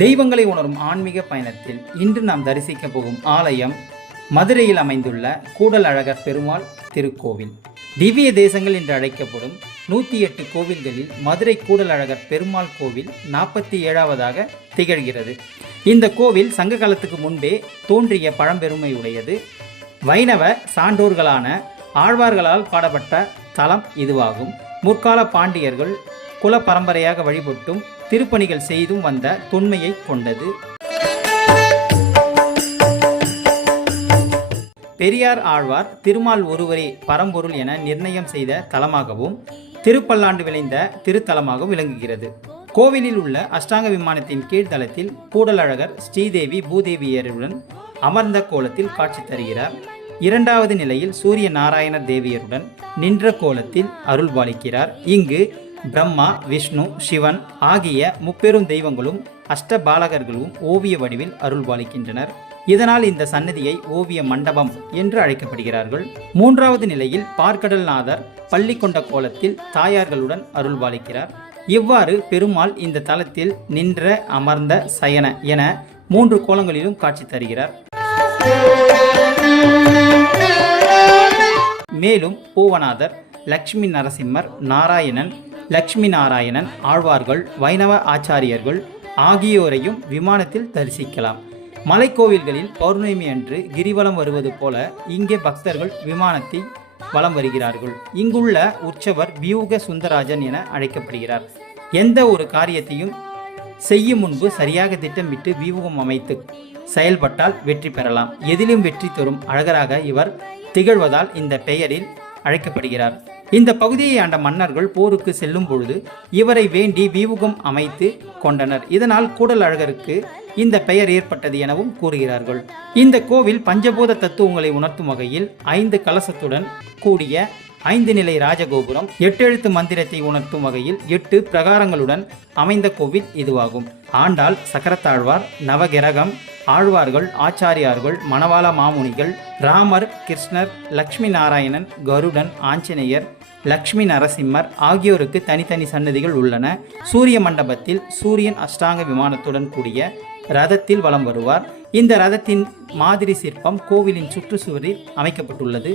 தெய்வங்களை உணரும் ஆன்மீக பயணத்தில் இன்று நாம் தரிசிக்க போகும் ஆலயம் மதுரையில் அமைந்துள்ள கூடல் அழகர் பெருமாள் திருக்கோவில். திவ்ய தேசங்கள் என்று அழைக்கப்படும் 108 கோவில்களில் மதுரை கூடல் அழகர் பெருமாள் கோவில் 47வதாக திகழ்கிறது. இந்த கோவில் சங்க காலத்துக்கு முன்பே தோன்றிய பழம்பெருமை உடையது. வைணவ சான்றோர்களான ஆழ்வார்களால் பாடப்பட்ட தலம் இதுவாகும். முற்கால பாண்டியர்கள் குல பரம்பரையாக வழிபட்டும் திருப்பணிகள் செய்தும் வந்த தொன்மையை கொண்டது. பெரியார் ஆழ்வார் திருமால் ஒருவரே பரம்பொருள் என நிர்ணயம் செய்த தலமாகவும் திருப்பல்லாண்டு விளைந்த திருத்தலமாகவும் விளங்குகிறது. கோவிலில் உள்ள அஷ்டாங்க விமானத்தின் கீழ்த்தளத்தில் கூடலழகர் ஸ்ரீதேவி பூதேவியருடன் அமர்ந்த கோலத்தில் காட்சி தருகிறார். இரண்டாவது நிலையில் சூரிய நாராயணர் தேவியருடன் நின்ற கோலத்தில் அருள்பாலிக்கிறார். இங்கு பிரம்மா, விஷ்ணு, சிவன் ஆகிய முப்பெரும் தெய்வங்களும் அஷ்டபாலகர்களும் ஓவிய வடிவில் அருள்பாலிக்கின்றனர். இதனால் இந்த சன்னதியை ஓவிய மண்டபம் என்று அழைக்கப்படுகிறார்கள். மூன்றாவது நிலையில் பார்க்கடல்நாதர் பள்ளி கொண்ட கோலத்தில் தாயார்களுடன் அருள்பாலிக்கிறார். இவ்வாறு பெருமாள் இந்த தலத்தில் நின்ற, அமர்ந்த, சயன என 3 கோலங்களிலும் காட்சி தருகிறார். மேலும் பூவநாதர், லட்சுமி நரசிம்மர், நாராயணன், லட்சுமி நாராயணன், ஆழ்வார்கள், வைணவ ஆச்சாரியர்கள் ஆகியோரையும் விமானத்தில் தரிசிக்கலாம். மலைக்கோவில்களில் பௌர்ணமி அன்று கிரிவலம் வருவது போல இங்கே பக்தர்கள் விமானத்தில் வலம் வருகிறார்கள். இங்குள்ள உற்சவர் வியூக சுந்தராஜன் என அழைக்கப்படுகிறார். எந்த ஒரு காரியத்தையும் செய்யும் முன்பு சரியாக திட்டமிட்டு வியூகம் அமைத்து செயல்பட்டால் வெற்றி பெறலாம். எதிலும் வெற்றி தரும் அழகராக இவர் திகழ்வதால் இந்த பெயரில் அழைக்கப்படுகிறார். இந்த பகுதியை ஆண்ட மன்னர்கள் போருக்கு செல்லும் பொழுது இவரை வேண்டி வியூகம் அமைத்து கொண்டனர். இதனால் கூடல் அழகருக்கு இந்த பெயர் ஏற்பட்டது எனவும் கூறுகிறார்கள். இந்த கோவில் பஞ்சபூத தத்துவங்களை உணர்த்தும் வகையில் 5 கலசத்துடன் கூடிய 5 நிலை ராஜகோபுரம், 8 எழுத்து மந்திரத்தை உணர்த்தும் வகையில் 8 பிரகாரங்களுடன் அமைந்த கோவில் இதுவாகும். ஆண்டாள், சக்கரத்தாழ்வார், நவகிரகம், ஆழ்வார்கள், ஆச்சாரியார்கள், மணவாள மாமுனிகள், ராமர், கிருஷ்ணர், லட்சுமி நாராயணன், கருடன், ஆஞ்சநேயர், லட்சுமி நரசிம்மர் ஆகியோருக்கு தனித்தனி சன்னதிகள் உள்ளன. சூரிய மண்டபத்தில் சூரியன் அஷ்டாங்க விமானத்துடன் கூடிய ரதத்தில் வலம் வருவார். இந்த ரதத்தின் மாதிரி சிற்பம் கோவிலின் சுற்றுச்சுவரில் அமைக்கப்பட்டுள்ளது.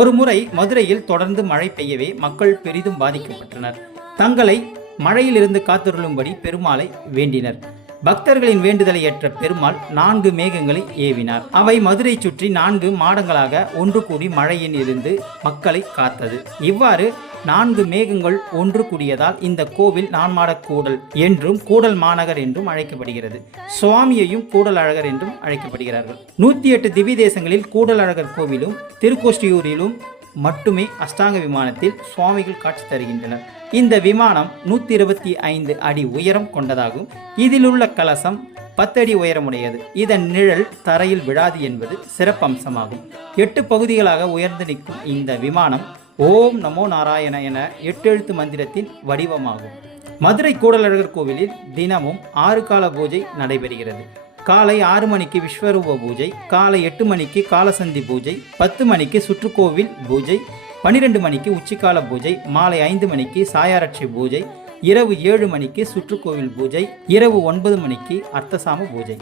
ஒரு முறை மதுரையில் தொடர்ந்து மழை பெய்யவே மக்கள் பெரிதும் பாதிக்கப்பட்டனர். தங்களை மழையிலிருந்து காத்தருளும்படி பெருமாளை வேண்டினர். பக்தர்களின் வேண்டுதலை ஏற்ற பெருமாள் 4 மேகங்களை ஏவினார். அவை மதுரை சுற்றி 4 மாடங்களாக ஒன்று கூடி மழையின் இருந்து மக்களை காத்தது. இவ்வாறு 4 மேகங்கள் ஒன்று கூடியதால் இந்த கோவில் 4 மாட கூடல் என்றும் கூடல் மாநகர் என்றும் அழைக்கப்படுகிறது. சுவாமியையும் கூடல் அழகர் என்றும் அழைக்கப்படுகிறார்கள். 108 திவ்ய தேசங்களில் கூடல் அழகர் கோவிலும் திருக்கோஷ்டியூரிலும் மட்டுமே அஷ்டாங்க விமானத்தில் சுவாமிகள் காட்சி தருகின்றனர். இந்த விமானம் 125 அடி உயரம் கொண்டதாகும். இதிலுள்ள கலசம் 10 அடி உயரமுடையது. இதன் நிழல் தரையில் விழாது என்பது சிறப்பம்சமாகும். 8 பகுதிகளாக உயர்ந்து நிற்கும் இந்த விமானம் ஓம் நமோ நாராயண என 8 எழுத்து மந்திரத்தின் வடிவமாகும். மதுரை கூடலழகர் கோவிலில் தினமும் 6 கால பூஜை நடைபெறுகிறது. காலை 6 மணிக்கு விஸ்வரூப பூஜை, காலை 8 மணிக்கு காலசந்தி பூஜை, 10 மணிக்கு சுற்றுக்கோவில் பூஜை, 12 மணிக்கு உச்சிக்கால பூஜை, மாலை 5 மணிக்கு சாயாரட்சி பூஜை, இரவு 7 மணிக்கு சுற்றுக்கோவில் பூஜை, இரவு 9 மணிக்கு அர்த்தசாம பூஜை.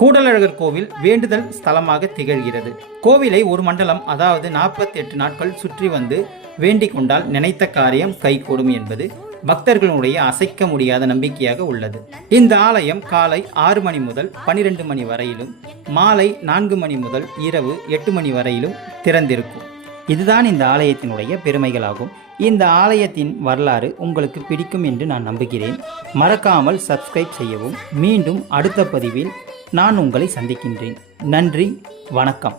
கூடலழகர் கோவில் வேண்டுதல் ஸ்தலமாக திகழ்கிறது. கோவிலை ஒரு மண்டலம், அதாவது 48 நாட்கள் சுற்றி வந்து வேண்டிக் கொண்டால் நினைத்த காரியம் கைகூடும் என்பது பக்தர்களுடைய அசைக்க முடியாத நம்பிக்கையாக உள்ளது. இந்த ஆலயம் காலை 6 மணி முதல் 12 மணி வரையிலும், மாலை 4 மணி முதல் இரவு 8 மணி வரையிலும் திறந்திருக்கும். இதுதான் இந்த ஆலயத்தினுடைய பெருமைகளாகும். இந்த ஆலயத்தின் வரலாறு உங்களுக்கு பிடிக்கும் என்று நான் நம்புகிறேன். மறக்காமல் சப்ஸ்கிரைப் செய்யவும். மீண்டும் அடுத்த பதிவில் நான் உங்களை சந்திக்கின்றேன். நன்றி, வணக்கம்.